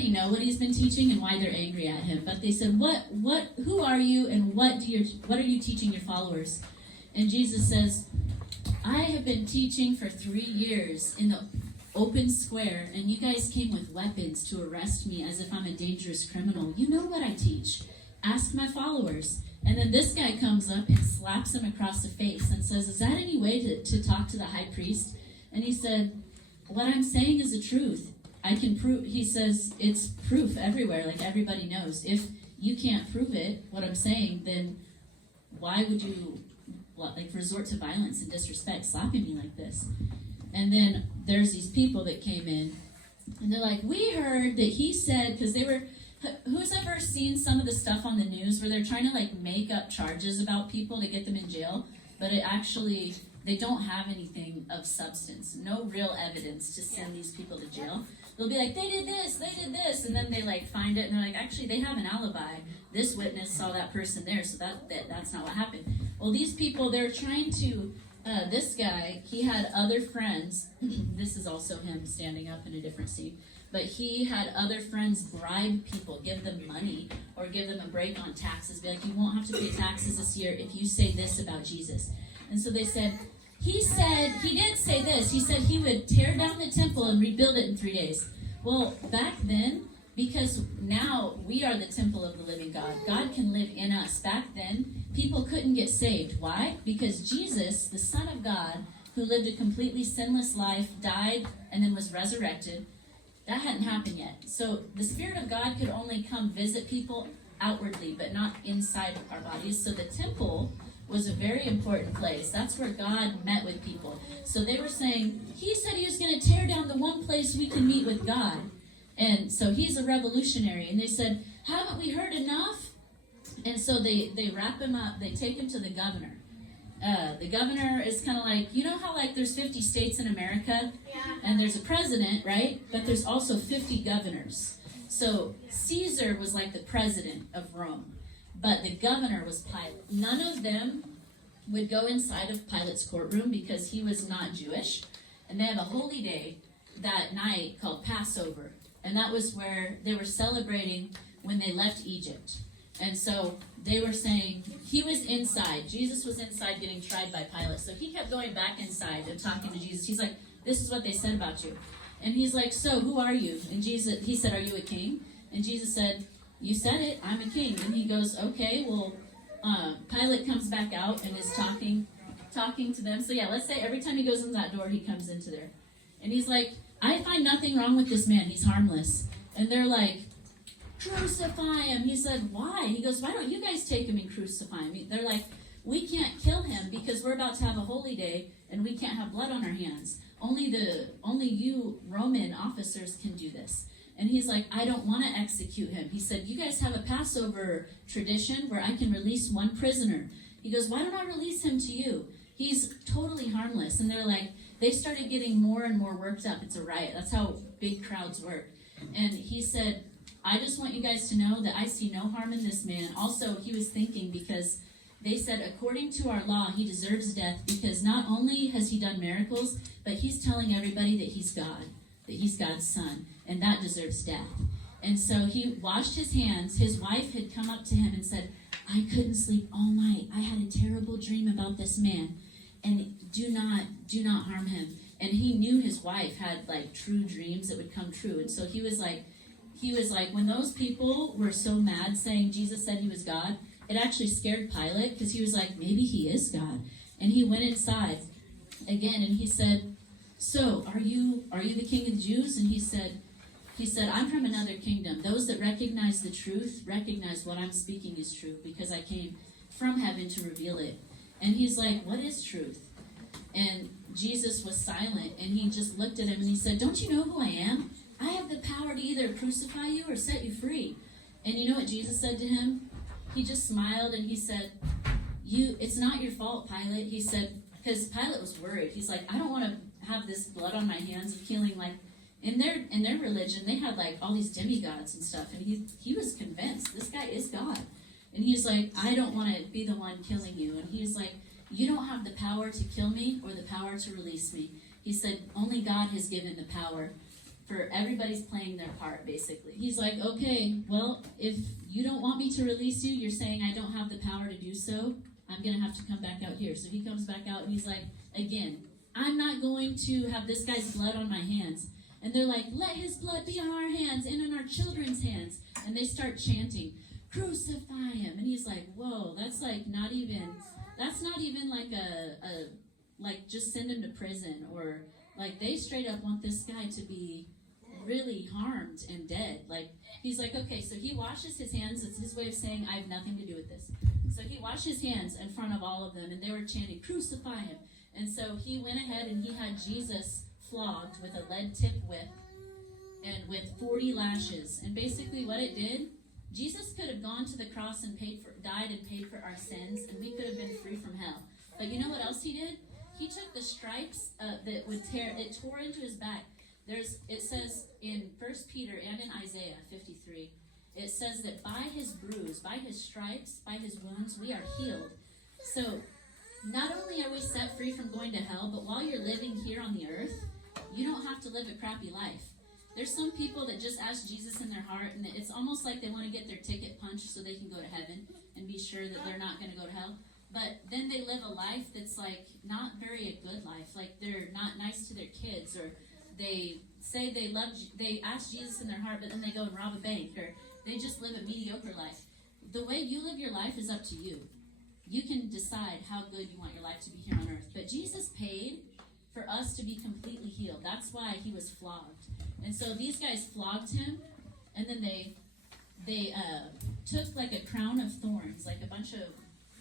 already know what he's been teaching and why they're angry at him. But they said, who are you, and what are you teaching your followers? And Jesus says, I have been teaching for 3 years in the open square, and you guys came with weapons to arrest me as if I'm a dangerous criminal. You know what I teach. Ask my followers. And then this guy comes up and slaps him across the face and says, is that any way to talk to the high priest? And he said, what I'm saying is the truth. I can prove, he says, it's proof everywhere, like everybody knows. If you can't prove it, what I'm saying, then why would you resort to violence and disrespect, slapping me like this? And then there's these people that came in, and they're like, we heard that he said, because they were, who's ever seen some of the stuff on the news where they're trying to make up charges about people to get them in jail, but it actually, they don't have anything of substance, no real evidence to send these people to jail. They'll be like, they did this, and then they find it, and they're like, actually, they have an alibi. This witness saw that person there, so that's not what happened. Well, these people, they're trying to, this guy, he had other friends. This is also him standing up in a different scene. But he had other friends bribe people, give them money, or give them a break on taxes. Be like, you won't have to pay taxes this year if you say this about Jesus. And so they said, he didn't say this. He said he would tear down the temple and rebuild it in 3 days. Well, back then, because now we are the temple of the living God. God can live in us. Back then, people couldn't get saved. Why? Because Jesus, the Son of God, who lived a completely sinless life, died, and then was resurrected, that hadn't happened yet. So the Spirit of God could only come visit people outwardly, but not inside our bodies. So the temple was a very important place. That's where God met with people. So they were saying, he said he was going to tear down the one place we can meet with God. And so he's a revolutionary. And they said, haven't we heard enough? And so they wrap him up. They take him to the governor. The governor is kind of like, you know how there's 50 states in America? Yeah. And there's a president, right? But there's also 50 governors. So Caesar was like the president of Rome. But the governor was Pilate. None of them would go inside of Pilate's courtroom because he was not Jewish. And they have a holy day that night called Passover. And that was where they were celebrating when they left Egypt. And so they were saying, he was inside. Jesus was inside getting tried by Pilate. So he kept going back inside and talking to Jesus. He's like, this is what they said about you. And he's like, so who are you? And he said, are you a king? And Jesus said, you said it, I'm a king. And he goes, okay, well, Pilate comes back out and is talking to them. So yeah, let's say every time he goes in that door, he comes into there. And he's like, I find nothing wrong with this man. He's harmless. And they're like, crucify him. He said, why? He goes, why don't you guys take him and crucify him? They're like, we can't kill him because we're about to have a holy day and we can't have blood on our hands. Only you Roman officers can do this. And he's like, I don't want to execute him. He said, you guys have a Passover tradition where I can release one prisoner. He goes, why don't I release him to you? He's totally harmless. And they're like, they started getting more and more worked up. It's a riot. That's how big crowds work. And he said, I just want you guys to know that I see no harm in this man. Also, he was thinking because they said, according to our law, he deserves death because not only has he done miracles, but he's telling everybody that he's God, that he's God's son, and that deserves death. And so he washed his hands. His wife had come up to him and said, I couldn't sleep all night. I had a terrible dream about this man, and do not harm him. And he knew his wife had true dreams that would come true. And so he was like, when those people were so mad saying Jesus said he was God, it actually scared Pilate because he was like, maybe he is God. And he went inside again and he said, so are you the king of the Jews? And he said, I'm from another kingdom. Those that recognize the truth recognize what I'm speaking is true because I came from heaven to reveal it. And he's like, what is truth? And Jesus was silent and he just looked at him and he said, don't you know who I am? I have the power to either crucify you or set you free. And you know what Jesus said to him? He just smiled and he said, it's not your fault, Pilate. He said, because Pilate was worried. He's like, I don't want to have this blood on my hands of killing in their religion, they had all these demigods and stuff. And he was convinced this guy is God. And he's like, I don't want to be the one killing you. And he's like, you don't have the power to kill me or the power to release me. He said, only God has given the power for everybody's playing their part, basically. He's like, okay, well, if you don't want me to release you, you're saying I don't have the power to do so, I'm going to have to come back out here. So he comes back out and he's like, again, I'm not going to have this guy's blood on my hands. And they're like, let his blood be on our hands and on our children's hands. And they start chanting, crucify him. And he's like, whoa, that's not even like like just send him to prison, or like they straight up want this guy to be really harmed and dead. Like, he's like, okay, so he washes his hands. It's his way of saying, I have nothing to do with this. So he washed his hands in front of all of them, and they were chanting, crucify him. And so he went ahead and he had Jesus flogged with a lead tip whip and with 40 lashes. And basically what it did, Jesus could have gone to the cross and died and paid for our sins, and we could have been free from hell. But you know what else he did? He took the stripes that would tore into his back. It says in 1 Peter and in Isaiah 53, it says that by his bruise, by his stripes, by his wounds, we are healed. So not only are we set free from going to hell, but while you're living here on the earth, you don't have to live a crappy life. There's some people that just ask Jesus in their heart, and it's almost like they want to get their ticket punched so they can go to heaven and be sure that they're not going to go to hell. But then they live a life that's like not very a good life. Like they're not nice to their kids, or they say they ask Jesus in their heart, but then they go and rob a bank, or they just live a mediocre life. The way you live your life is up to you. You can decide how good you want your life to be here on earth. But Jesus paid for us to be completely healed. That's why he was flogged. And so these guys flogged him, and then they took like a crown of thorns, like a bunch of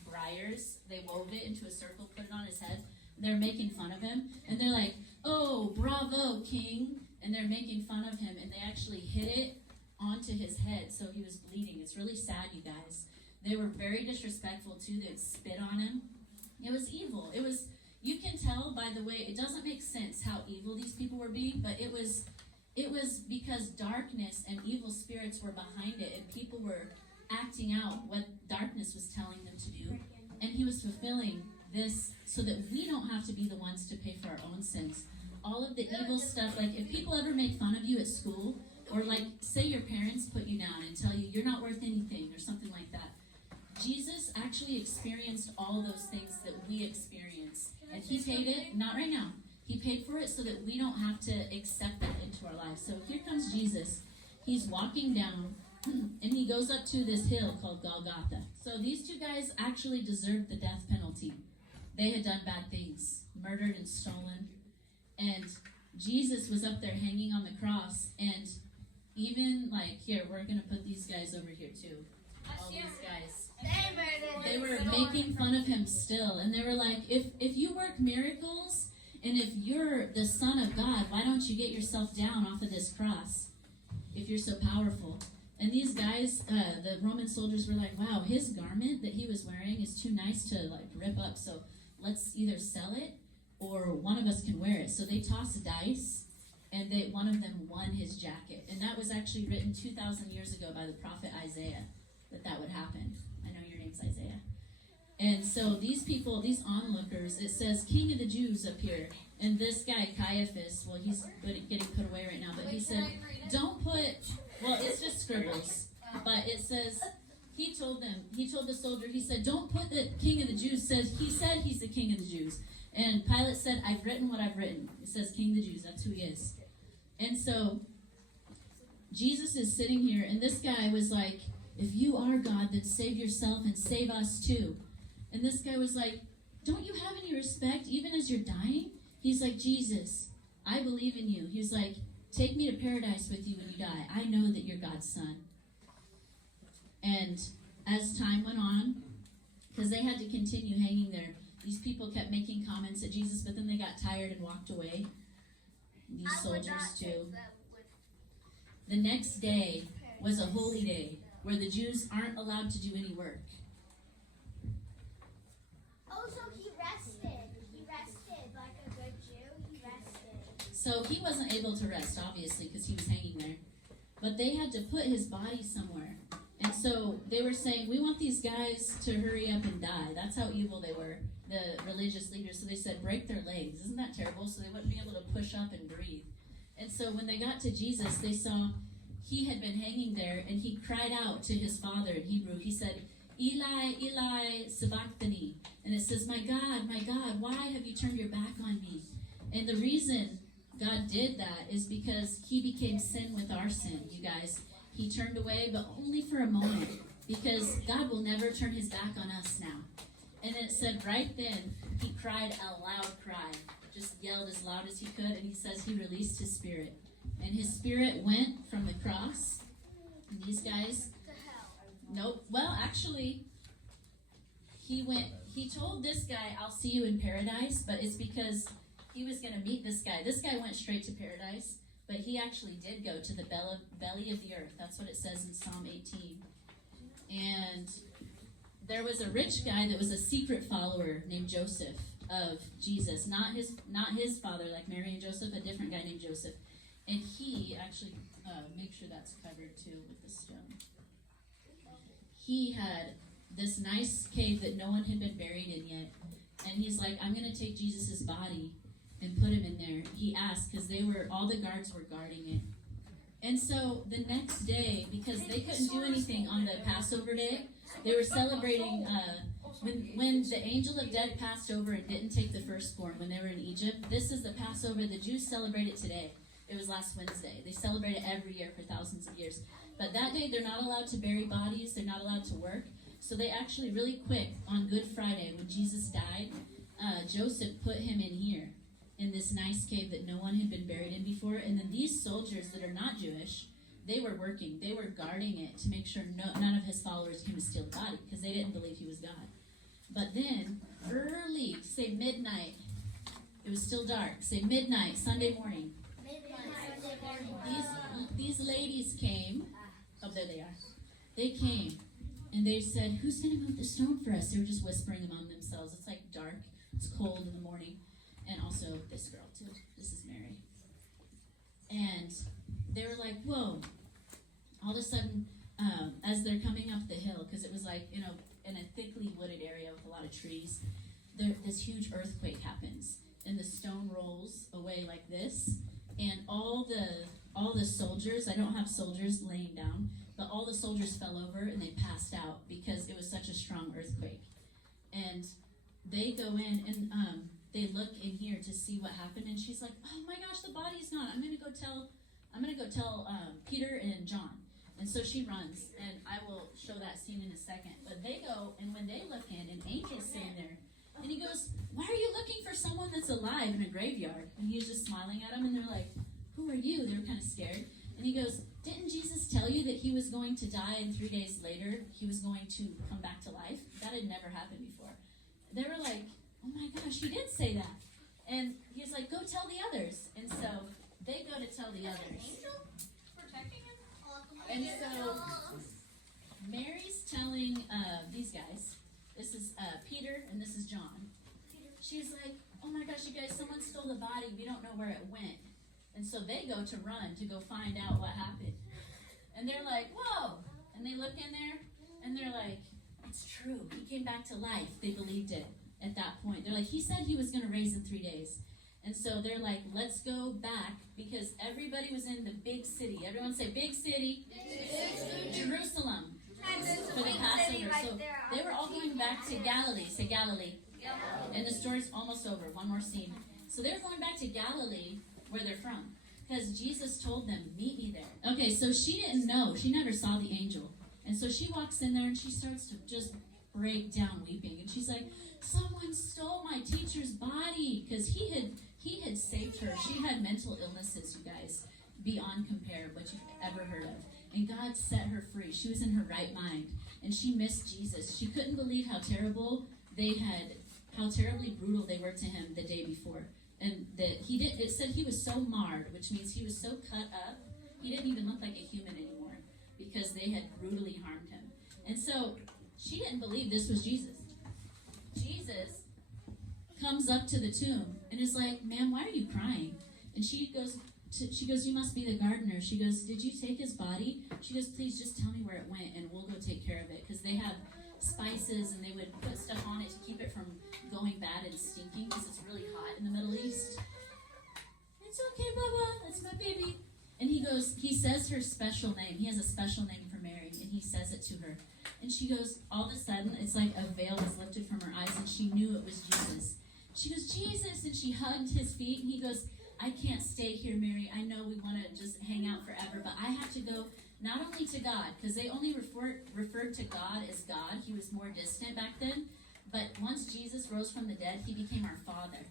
briars. They wove it into a circle, put it on his head. They're making fun of him, and they're like, oh, bravo, king. And they're making fun of him, and they actually hit it onto his head, so he was bleeding. It's really sad, you guys. They were very disrespectful, too. They'd spit on him. It was evil. You can tell by the way, it doesn't make sense how evil these people were being, but it was because darkness and evil spirits were behind it, and people were acting out what darkness was telling them to do. And he was fulfilling this so that we don't have to be the ones to pay for our own sins. All of the evil stuff, like if people ever make fun of you at school, or like say your parents put you down and tell you you're not worth anything or something like that, Jesus actually experienced all those things that we experience. And he paid it, not right now. He paid for it so that we don't have to accept that into our lives. So here comes Jesus. He's walking down, and he goes up to this hill called Golgotha. So these two guys actually deserved the death penalty. They had done bad things, murdered and stolen. And Jesus was up there hanging on the cross. And even like, here, we're going to put these guys over here too. All these guys. They were making fun of him still. And they were like, if you work miracles, and if you're the Son of God, why don't you get yourself down off of this cross if you're so powerful? And these guys, the Roman soldiers were like, wow, his garment that he was wearing is too nice to like rip up. So let's either sell it or one of us can wear it. So they tossed dice, and one of them won his jacket. And that was actually written 2,000 years ago by the prophet Isaiah, that would happen. I know your name's Isaiah. And so these people, these onlookers, it says King of the Jews up here. And this guy, Caiaphas, well, he's getting put away right now, but he said, don't put, well, it's just scribbles. But it says, he told the soldier, he said, don't put the King of the Jews, he said he's the King of the Jews. And Pilate said, I've written what I've written. It says King of the Jews, that's who he is. And so Jesus is sitting here, and this guy was like, if you are God, then save yourself and save us too. And this guy was like, don't you have any respect even as you're dying? He's like, Jesus, I believe in you. He's like, take me to paradise with you when you die. I know that you're God's son. And as time went on, because they had to continue hanging there, these people kept making comments at Jesus, but then they got tired and walked away. These soldiers too. The next day was a holy day where the Jews aren't allowed to do any work. Oh, so he rested. He rested like a good Jew. He rested. So he wasn't able to rest, obviously, because he was hanging there. But they had to put his body somewhere. And so they were saying, we want these guys to hurry up and die. That's how evil they were, the religious leaders. So they said, break their legs. Isn't that terrible? So they wouldn't be able to push up and breathe. And so when they got to Jesus, they saw he had been hanging there, and he cried out to his father in Hebrew. He said, Eli, Eli, sabachthani. And it says, my God, why have you turned your back on me? And the reason God did that is because he became sin with our sin, you guys. He turned away, but only for a moment, because God will never turn his back on us now. And it said right then, he cried a loud cry, just yelled as loud as he could, and he says he released his spirit. And his spirit went from the cross, and these guys, To hell. nope, well, actually, he told this guy, I'll see you in paradise, but it's because he was going to meet this guy. This guy went straight to paradise, but he actually did go to the belly of the earth. That's what it says in Psalm 18. And there was a rich guy that was a secret follower named Joseph of Jesus, not his father like Mary and Joseph, a different guy named Joseph. And he actually, make sure that's covered too with the stone. He had this nice cave that no one had been buried in yet. And he's like, I'm going to take Jesus' body and put him in there. He asked because all the guards were guarding it. And so the next day, because they couldn't do anything on the Passover day, they were celebrating when the angel of death passed over and didn't take the firstborn when they were in Egypt. This is the Passover. The Jews celebrate it today. It was last Wednesday. They celebrate it every year for thousands of years. But that day, they're not allowed to bury bodies. They're not allowed to work. So they actually, really quick, on Good Friday, when Jesus died, Joseph put him in here, in this nice cave that no one had been buried in before. And then these soldiers that are not Jewish, they were working. They were guarding it to make sure none of his followers came to steal the body, because they didn't believe he was God. But then, early, say midnight, it was still dark, say midnight, Sunday morning, these ladies came. Oh, there they are. They came, and they said, who's going to move the stone for us? They were just whispering among themselves. It's like dark. It's cold in the morning. And also this girl, too. This is Mary. And they were like, whoa. All of a sudden, as they're coming up the hill, because it was like, in a thickly wooded area with a lot of trees, this huge earthquake happens. And the stone rolls away like this. And all the soldiers, I don't have soldiers laying down, but all the soldiers fell over and they passed out because it was such a strong earthquake. And they go in and they look in here to see what happened, and she's like, oh my gosh, the body's gone. I'm gonna go tell Peter and John. And so she runs, and I will show that scene in a second. But they go, and when they look in, an angel's sitting there. And he goes, why are you looking for someone that's alive in a graveyard? And he's just smiling at them, and they're like, who are you? They were kind of scared. And he goes, didn't Jesus tell you that he was going to die and 3 days later he was going to come back to life? That had never happened before. They were like, oh my gosh, he did say that. And he's like, go tell the others. And so they go to tell the others. And so Mary's telling these guys, this is Peter and this is John. She's like, oh my gosh, you guys, someone stole the body. We don't know where it went. And so they go to run to go find out what happened. And they're like, whoa. And they look in there and they're like, it's true. He came back to life. They believed it at that point. They're like, he said he was going to raise in 3 days. And so they're like, let's go back, because everybody was in the big city. Everyone say big city. Jerusalem. For the Passover. So they were all going back to Galilee. Say Galilee. And the story's almost over. One more scene. So they're going back to Galilee, where they're from, because Jesus told them, meet me there. Okay, so she didn't know. She never saw the angel. And so she walks in there and she starts to just break down weeping. And she's like, someone stole my teacher's body, because he had saved her. She had mental illnesses, you guys, beyond compare what you've ever heard of. And God set her free. She was in her right mind. And she missed Jesus. She couldn't believe how terribly brutal they were to him the day before. And that it said he was so marred, which means he was so cut up, he didn't even look like a human anymore, because they had brutally harmed him. And so she didn't believe this was Jesus. Jesus comes up to the tomb and is like, ma'am, why are you crying? And she goes, you must be the gardener. She goes, did you take his body? She goes, please just tell me where it went and we'll go take care of it. Because they have spices and they would put stuff on it to keep it from going bad and stinking, because it's really hot in the Middle East. And It's okay, Bubba. That's my baby. And he says her special name. He has a special name for Mary, and he says it to her. And she goes, all of a sudden, it's like a veil was lifted from her eyes, and she knew it was Jesus. She goes, Jesus, and she hugged his feet, and he goes, I can't stay here, Mary. I know we want to just hang out forever, but I have to go not only to God, because they only referred to God as God. He was more distant back then. But once Jesus rose from the dead, he became our Father.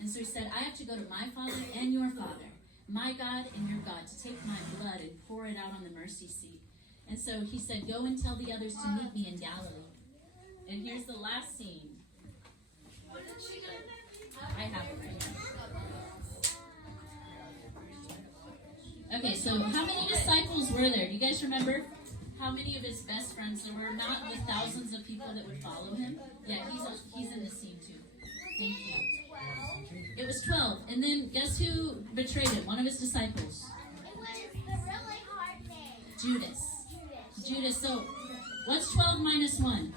And so he said, I have to go to my Father and your Father, my God and your God, to take my blood and pour it out on the mercy seat. And so he said, go and tell the others to meet me in Galilee. And here's the last scene. I have it right here. Okay, so how many disciples were there? Do you guys remember how many of his best friends there were? Not the thousands of people that would follow him. Yeah, he's in the scene too. Thank you. It was 12. And then guess who betrayed him? One of his disciples. It was the really hard name. Judas. Judas. Judas. So what's 12 minus 1?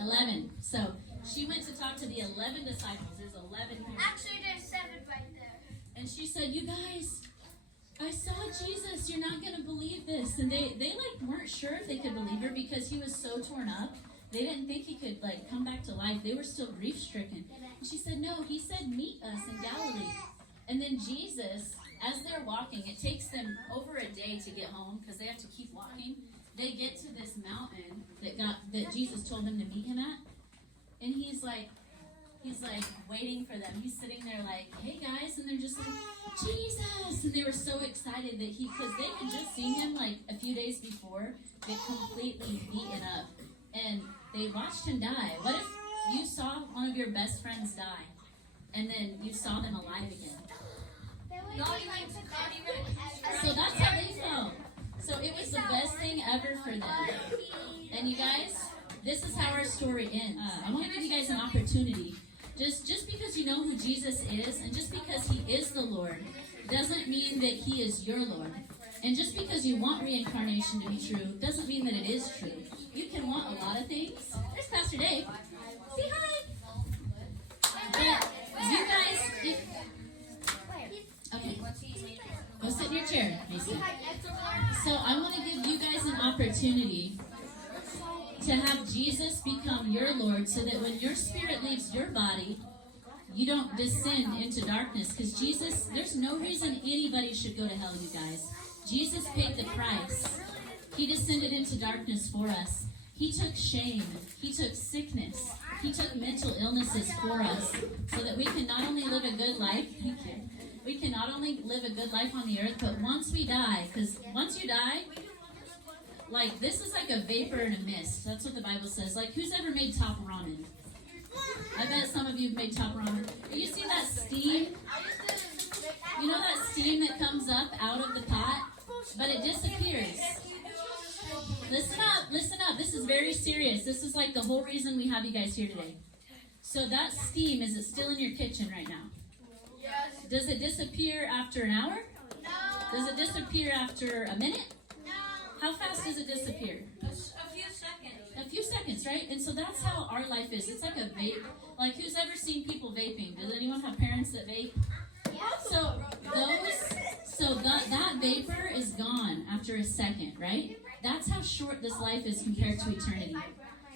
11. So she went to talk to the 11 disciples. There's 11 here. Actually, there's 7 right there. And she said, you guys, I saw Jesus. You're not going to believe this. And they weren't sure if they could believe her because he was so torn up. They didn't think he could come back to life. They were still grief stricken. And she said, no, he said, meet us in Galilee. And then Jesus, as they're walking, it takes them over a day to get home because they have to keep walking. They get to this mountain that Jesus told them to meet him at. And he's like waiting for them. He's sitting there like, hey guys, and they're just like, Jesus! And they were so excited that because they had just seen him like a few days before, get completely beaten up. And they watched him die. What if you saw one of your best friends die, and then you saw them alive again? So that's how they felt. So it was the best thing ever for them. And you guys, this is how our story ends. I want to give you guys an opportunity. Just because you know who Jesus is, and just because he is the Lord, doesn't mean that he is your Lord. And just because you want reincarnation to be true, doesn't mean that it is true. You can want a lot of things. There's Pastor Dave. Say hi. But you guys, okay. Go sit in your chair, Mason. So I want to give you guys an opportunity to have Jesus become your Lord so that when your spirit leaves your body, you don't descend into darkness. Because Jesus, there's no reason anybody should go to hell, you guys. Jesus paid the price. He descended into darkness for us. He took shame. He took sickness. He took mental illnesses for us so that we can not only live a good life, we can not only live a good life on the earth, but once we die, because once you die, like this is like a vapor and a mist. That's what the Bible says. Like who's ever made top ramen? I bet some of you have made top ramen. You see that steam? You know that steam that comes up out of the pot? But it disappears. Listen up. This is very serious. This is like the whole reason we have you guys here today. So that steam, is it still in your kitchen right now? Yes. Does it disappear after an hour? No. Does it disappear after a minute? No. How fast does it disappear? A few seconds. A few seconds, right? And so that's how our life is. It's like a vape. Like who's ever seen people vaping? Does anyone have parents that vape? So that vapor is gone after a second, right? That's how short this life is compared to eternity.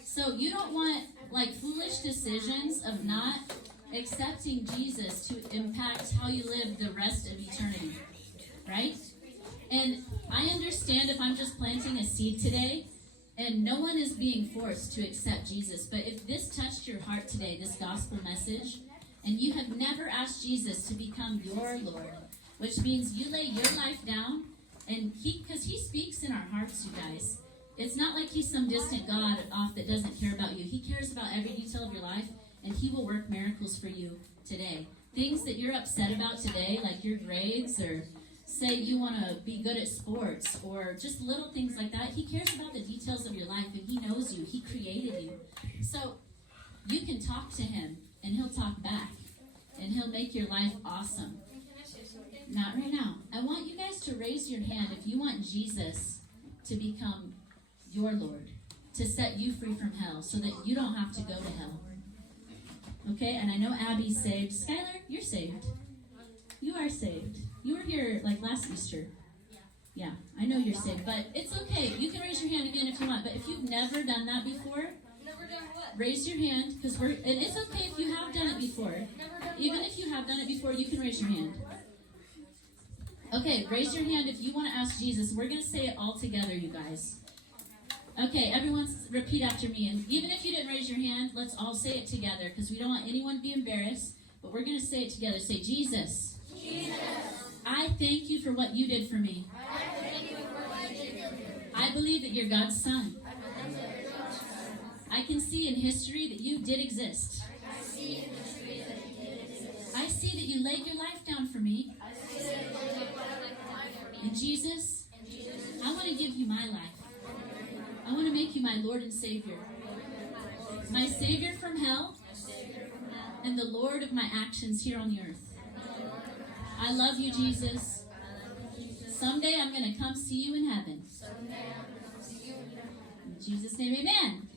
So you don't want like foolish decisions of not accepting Jesus to impact how you live the rest of eternity, right? And I understand if I'm just planting a seed today, and no one is being forced to accept Jesus, but if this touched your heart today, this gospel message, and you have never asked Jesus to become your Lord, which means you lay your life down, and because he speaks in our hearts, you guys. It's not like he's some distant God off that doesn't care about you. He cares about every detail of your life, and he will work miracles for you today. Things that you're upset about today, like your grades, or say you want to be good at sports, or just little things like that. He cares about the details of your life, and he knows you. He created you. So you can talk to him, and he'll talk back, and he'll make your life awesome. Not right now. I want you guys to raise your hand if you want Jesus to become your Lord, to set you free from hell so that you don't have to go to hell. Okay? And I know Abby's saved. Skylar, you're saved. You are saved. You were here like last Easter. Yeah, I know you're saved, but it's okay. You can raise your hand again if you want. But if you've never done that before, Never done what? raise your hand because and it's okay if you have done it before. Never done Even what? if you have done it before, you can raise your hand. Okay, raise your hand if you want to ask Jesus. We're going to say it all together, you guys. Okay, everyone repeat after me. And even if you didn't raise your hand, let's all say it together because we don't want anyone to be embarrassed. But we're going to say it together. Say, Jesus. Jesus. I thank you for what you did for me. I believe that you're God's son. I can see in history that you did exist. I see that you laid your life down for me. And Jesus, I want to give you my life. I want to make you my Lord and Savior. My Savior from hell and the Lord of my actions here on the earth. I love you, Jesus. Someday I'm going to come see you in heaven. In Jesus' name, amen.